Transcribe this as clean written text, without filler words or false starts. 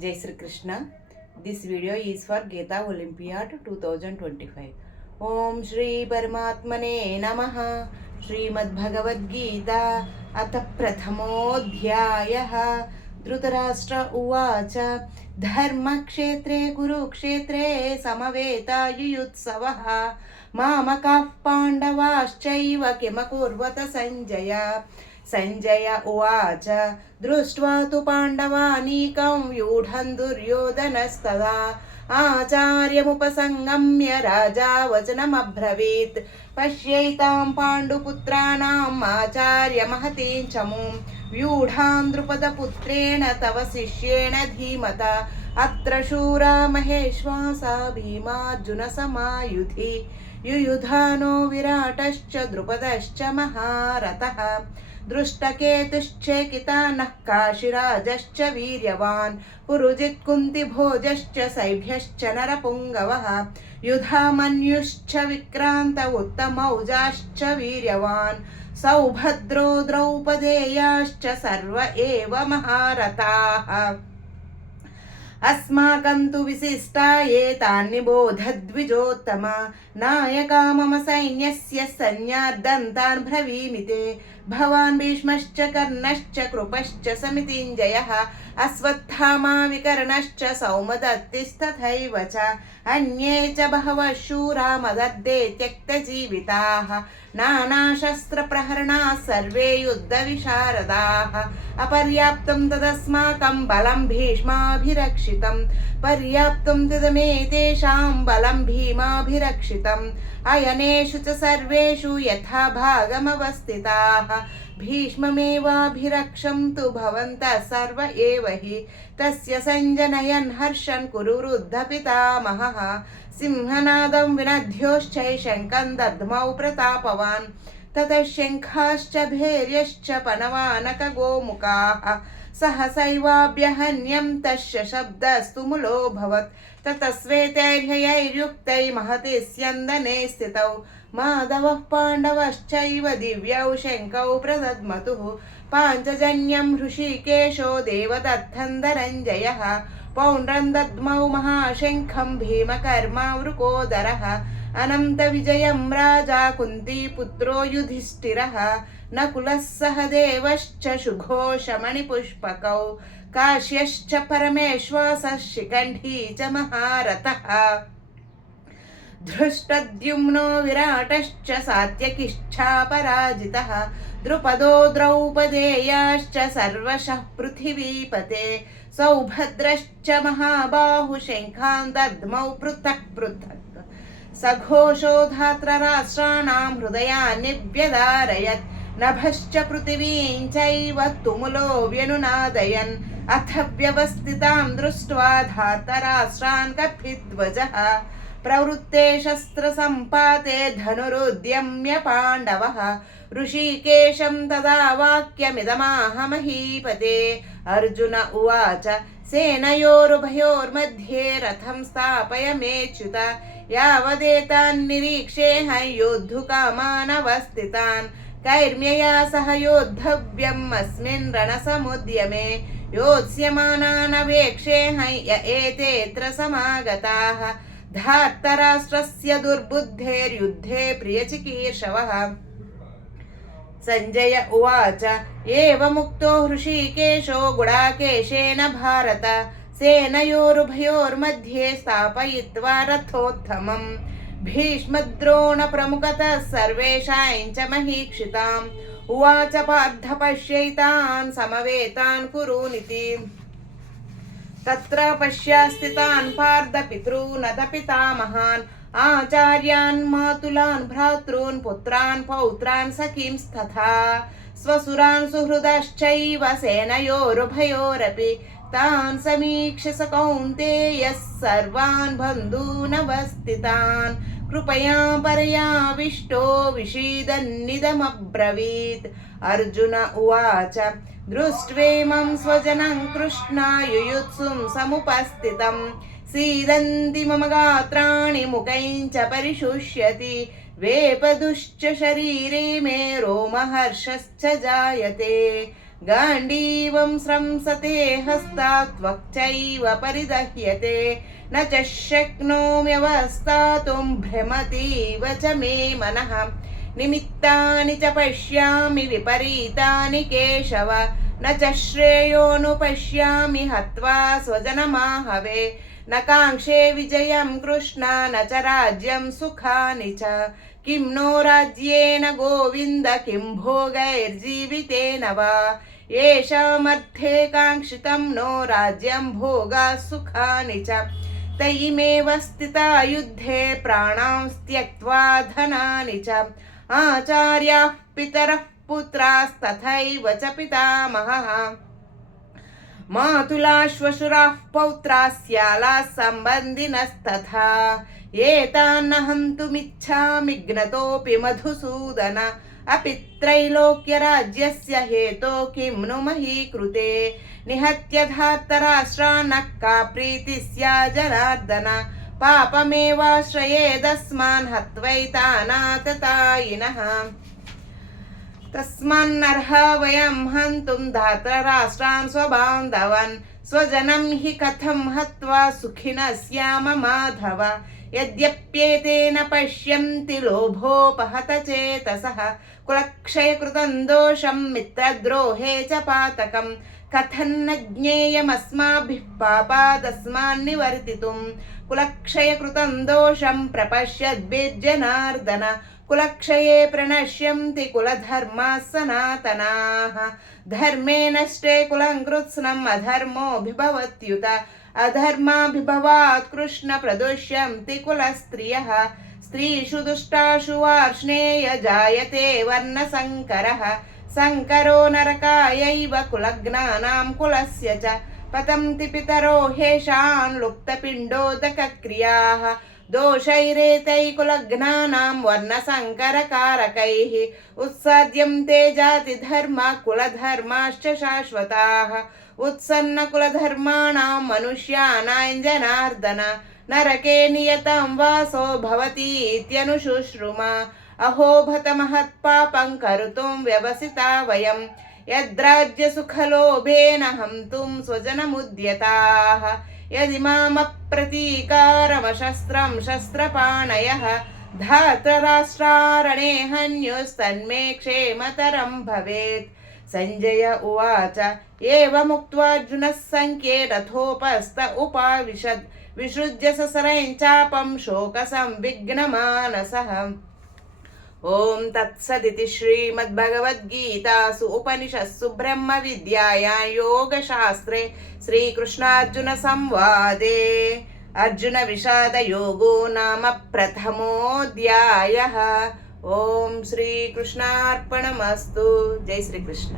Jai Sri Krishna. This video is for Gita Olympiad 2025. Om Shri Paramatmane Namaha. Shrimad Bhagavad Gita Atha Prathamodhyayah. Dhritarashtra Uvacha Dharma Kshetre Kurukshetre Samaveta Yuyutsavaha Mamakah Pandavaschaiva Kimakurvata Sanjaya. Sanjaya ఉవాచ దృష్ట్వా తు పాండవానీకం వ్యూఢం దుర్యోధనస్తదా ఆచార్యముపసంగమ్య రాజా వచనమబ్రవీత్ పశ్యైతాం పాండుపుత్రాణాం ఆచార్య మహతీం చమూం వ్యూఢాం ద్రుపదపుత్రేణ తవ శిష్యేణ ధీమత అత్ర శూరా మహేశ్వాసా భీమార్జున సమాయుధి యుయుధానో విరాటశ్చ ద్రుపదశ్చ మహారథః दृष्टकेतुश्चेकितानः काशिराजश्च वीर्यवान् पुरुजित् कुन्तिभोजश्च सैभ्यश्च नरपुङ्गवः युधामन्युश्च विक्रान्त उत्तमौजाश्च वीर्यवान् सौभद्रो द्रौपदेयाश्च सर्व एव महारथाः अस्माकं तु विशिष्टा एतान् निबोधद्विजोत्तम नायका मम सैन्यस्य सैन्यार्दन्तान् ब्रवीमि ते भवान् भीष्मश्च कर्णश्च कृपश्च समितिञ्जयः अश्वत्थामा विकर्णश्च सौमदत्तिस्तथैव च अन्ये च बहवः शूरा मदर्दे त्यक्तजीविताः नानाशस्त्रप्रहरणाः सर्वे युद्धविशारदाः अपर्याप्तं तदस्माकं बलं भीष्माभिरक्षितं पर्याप्तं तदमेतेषां बलं भीमाभिरक्षितम् अयनेषु च सर्वेषु यथा भागमवस्थिताः भीष्ममेवाभिरक्षन्तु भवन्तः सर्व एव हि तस्य सञ्जनयन् हर्षन् कुरुवृद्धपितामहः सिंहनादं विनद्योश्चै शङ्खं दद्मौ प्रतापवान् ततः शङ्खाश्च भैर्यश्च पनवानकगोमुखाः सहसैवाभ्यहन्यं तस्य शब्दस्तु मुलोऽभवत् ततः श्वेतैर्हयैर्युक्तै महति स्यन्दने स्थितौ माधवः पाण्डवश्चैव दिव्यौ शङ्खौ प्रदद्मतुः पाञ्चजन्यं हृषीकेशो देवदत्तं धनञ्जयः पौण्ड्रं दद्मौ महाशङ्खं भीमकर्मावृकोदरः अनन्तविजयं राजा कुन्तीपुत्रो युधिष्ठिरः नकुलः सहदेवश्च सुघोषमणिपुष्पकौ काश्यश्च परमेश्वासः शिखण्डी च महारथः धृष्टद्युम्नो विराटश्च सात्यकिश्चापराजितः द्रुपदो द्रौपदेयाश्च सर्वशः पृथिवीपते सौभद्रश्च महाबाहु शङ्खान् दद्मौ पृथक् पृथक् सघोषो धात्रराष्ट्राणां हृदयान्निव्यधारयत् नभश्च पृथिवीं चैव तुमुलो व्यनुनादयन् अथ व्यवस्थितां दृष्ट्वा धातराष्ट्रान् कपिध्वजः प्रवृत्ते शस्त्रसम्पाते धनुरुद्यम्य पाण्डवः ऋषिकेशं तदा वाक्यमिदमाह महीपते अर्जुन उवाच सेनयोरुभयोर्मध्ये रथं स्थापय मेच्युत यावदेतान्निरीक्षेह योद्धुकामानवस्थितान् कैर्म्यया सह योद्धव्यम् अस्मिन् रणसमुद्यमे योत्स्यमानानवेक्षेह य एतेऽत्र समागताः धार्तराष्ट्रस्य दुर्बुद्धेर्युद्धे प्रियचिकीर्षवः संजय उवाच एवमुक्तो हृषीकेशो गुडाकेशेन भारत सेनयोरुभयोर्मध्ये स्थापयित्वा रथोत्तमम् भीष्मद्रोणप्रमुखतः सर्वेषां च महीक्षिताम् उवाच पार्थ पश्यैतान् समवेतान् कुरूनिति तत्र पश्यास्थितान् पार्थ पितॄनथ पितामहान् आचार्यान् मातुलान् भ्रातॄन् पुत्रान् पौत्रान् सखींस्तथा स्वसुरान् सुहृदश्चैव सेनयोरुभयोरपि तान् समीक्ष्य स कौन्तेयः सर्वान् बन्धूनवस्थितान् कृपया परयाविष्टो विषीदन्निदमब्रवीत् अर्जुन उवाच दृष्ट्वेमं स्वजनं कृष्णा युयुत्सुं समुपस्थितं सीदन्ति मम गात्राणि मुखैश्च परिशुष्यति वेपदुश्च शरीरे मे रोमहर्षश्च जायते गाण्डीवं स्रंसते हस्तात् त्वक्चैव परिदह्यते न च शक्नोम्यवस्थातुं भ्रमतीव च मे मनः निमित्तानि च पश्यामि विपरीतानि केशव न च श्रेयोनुपश्यामि हत्वा स्वजनमाहवे न काङ्क्षे विजयं कृष्ण न च राज्यं सुखानि च किं नो राज्येन गोविन्द किं भोगैर्जीवितेन वा येषामर्थे काङ्क्षितं नो राज्यं भोगाः सुखानि च तयिमेव स्थिता युद्धे प्राणां त्यक्त्वा धनानि च आचार्याः पितरः पुत्रास्तथैव च पितामहः मातुलाश्वशुराः पौत्राः स्यालाः सम्बन्धिनस्तथा एतान्न हन्तुमिच्छामि ज्ञतोऽपि मधुसूदन अपि त्रैलोक्यराज्यस्य हेतो किं नु मही कृते निहत्य धार्तराष्ट्रान्नः का प्रीतिः स्यात् जनार्दन पापमेवाश्रयेदस्मान् हत्वैतानाततायिनः तस्मान्नर्हा वयं हन्तुं धार्तराष्ट्रान् स्वबान्धवान् स्वजनं हि कथं हत्वा सुखिनः स्याम माधव यद्यप्येतेन पश्यन्ति लोभोपहतचेतसः कुलक्षयकृतं दोषं मित्रद्रोहे च पातकं कथन्न ज्ञेयमस्माभिः पापादस्मान्निवर्तितुं कुलक्षयकृतं दोषं प्रपश्यद्भिर्जनार्दन कुलक्षये प्रणश्यन्ति कुलधर्माः सनातनाः धर्मे नष्टे कुलं कृत्स्नम् अधर्मोऽभिभवत्युत अधर्माभिभवात् कृष्ण प्रदुष्यन्ति कुलस्त्रियः स्त्रीषु दुष्टाषु वार्ष्णेय जायते वर्णसङ्करः सङ्करो नरकायैव कुलज्ञानां कुलस्य च पतन्ति पितरो ह्येषान् लुप्तपिण्डोदकक्रियाः दोषैरेतैः कुलज्ञानां वर्णसङ्करकारकैः उत्साद्यन्ते जातिधर्मा कुलधर्माश्च शाश्वताः उत्सन्नकुलधर्माणां मनुष्याणां जनार्दन नरके नियतं वासो भवतीत्यनुशुश्रुम अहो भत महत्पापं कर्तुं व्यवसिता वयं यद्राज्यसुखलोभेन हन्तुं स्वजनमुद्यताः यदि मामप्रतीकारमशस्त्रं शस्त्रपाणयः धार्तराष्ट्रारणे हन्युस्तन्मे क्षेमतरं भवेत् संजय उवाच एवमुक्त्वार्जुनः सङ्ख्ये रथोपस्थ उपाविशद् विसृज्य ससरं चापं शोकसंविघ्नमानसः ओम तत्सदिति श्रीमद्भगवद्गीतासु उपनिषत्सु ब्रह्मविद्यायां योगशास्त्रे श्रीकृष्णार्जुन संवादे अर्जुन विषाद योगो नाम प्रथमोऽध्यायः। ओम श्रीकृष्णार्पणमस्तु। जय श्रीकृष्ण।